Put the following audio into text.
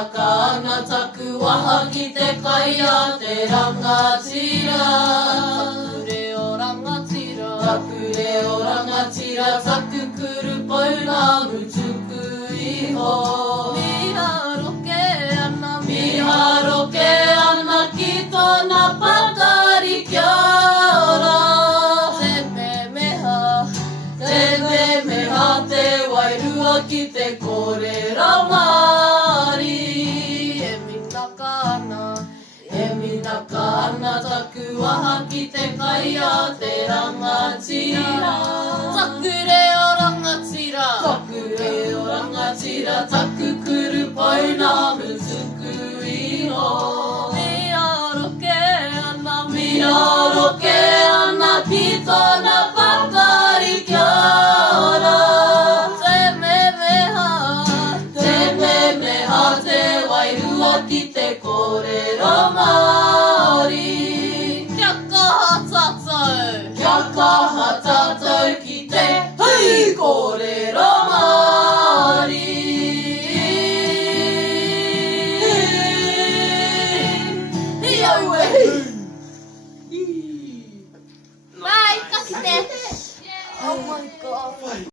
なかあなたくわはきてかいやてらんがちらたくれおらんがちらたくれおらんがちらたくくるぽいなむちゅくいほみはろけあなみはろけあなきとなばかりきょらせめめはせめめはてわいるわきてこれらまりえみなかなえみなかなたくわはきてかいやてらんがち